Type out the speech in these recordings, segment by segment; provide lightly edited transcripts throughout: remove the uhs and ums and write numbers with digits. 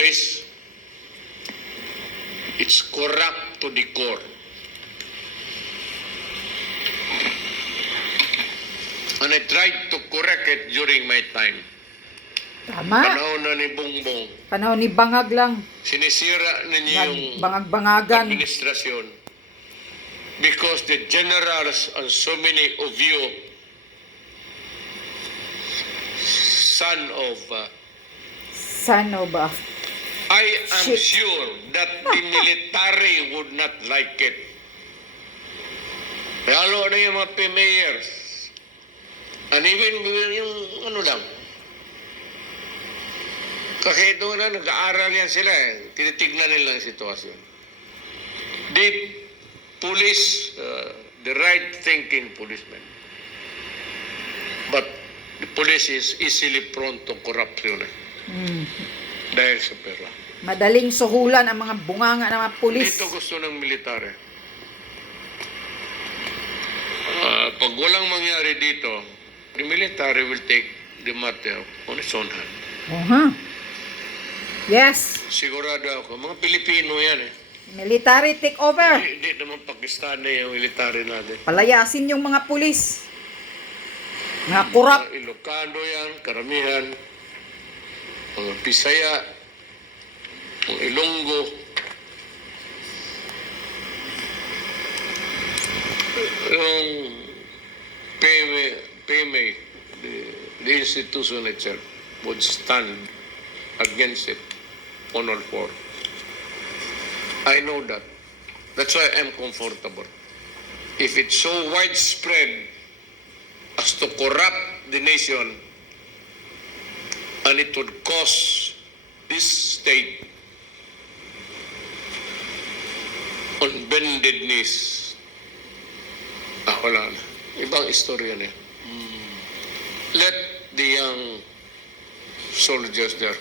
police. It's corrupt to the core. And I tried to correct it during my time. Tama. Panahon na ni Bongbong. Panahon ni Bangag lang. Sinisira ninyo yung Bangag-bangagan. administrasyon because the generals and so many of you son of I am Shit. sure that the military would not like it. Lalo na yung mga mayors. And even yung ano lang. Kasi doon na nag-aaral yan sila eh. Tinitignan nila yung sitwasyon. The police, the right-thinking policemen. But the police is easily prone to corruption eh. Dahil sa pera. Madaling suhulan ang mga bunganga ng mga pulis. Dito gusto ng military. Pag walang mangyari dito, the military will take the matter on its own hand. Yes. Sigurado ako. Mga Pilipino yan eh. Military take over. Hindi naman Pakistani yung military natin. Palayasin yung mga pulis. Mga kurap. Mga Ilocano yan, karamihan. Mga Bisaya, mga Ilonggo. Yung PMA, the institution itself would stand against it on all four. I know that. That's why I'm comfortable. If it's so widespread as to corrupt the nation, and it would cause this state on bended knees. Wala na. Ibang istorya na. Let the young soldiers there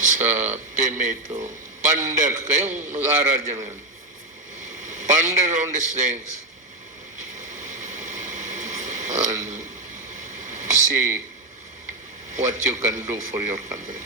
sa PMA to ponder. Kayong nag-aaral dyan ngayon. Ponder on these things and see what you can do for your country.